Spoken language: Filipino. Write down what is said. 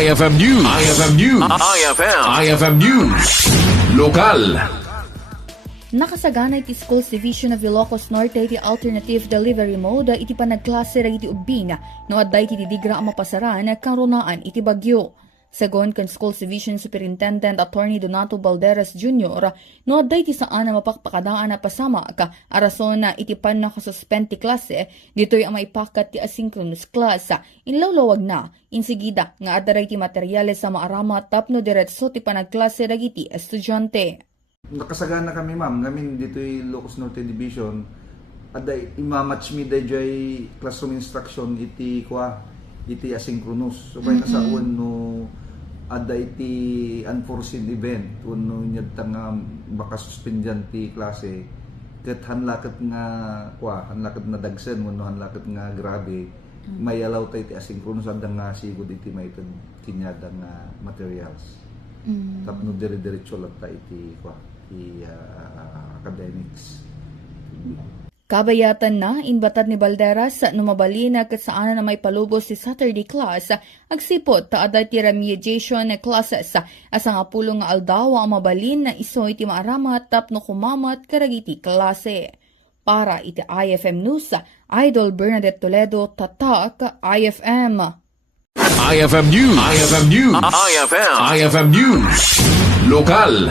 IFM News. IFM News. IFM News. Lokal. Nakasaganay ti Schools Division of Ilocos Norte iti alternative delivery mode iti panagklase ra iti ubing no adday iti didigra ang mapasaran kang runaan iti bagyo. Segon kan Schools Division Superintendent Attorney Donato Balderas Jr. no adday ti saan na mapakpakadaan na pasama ka arason na iti pan nakasuspend ti klase ditoy ang maipakat ti asynchronous class. Inlawlawag na insigida nga adaray ti materyales sa maarama tapno diretso ti panagklase dagiti estudyante. Nakasagana kami ma'am, ngamin dito yung Ilocos Norte Division, aday imamatch mi dayjay classroom instruction iti asynchronous. So kaya nasaon no ada iti unforeseen event kuno nyadta nga baka suspendyan ti klase ket hanlaket na dagsen wenno hanlaket nga grabe may allow tay ti asynchronous adda nga sigud iti maited kinyada nga materials. Tapno dire-diretso lang ta iti academics. Kabayatan na inbatad ni Balderas no mabali na ket saan na may palubos si Saturday class agsipot ta aday ti remediation classes asa nga pulong nga aldaw ang mabalin na isoy ti maaramat tapno kumamat karagiti klase. Para iti IFM News, Idol Bernadette Toledo, Tatak, IFM. IFM News. IFM News. IFM News. Lokal.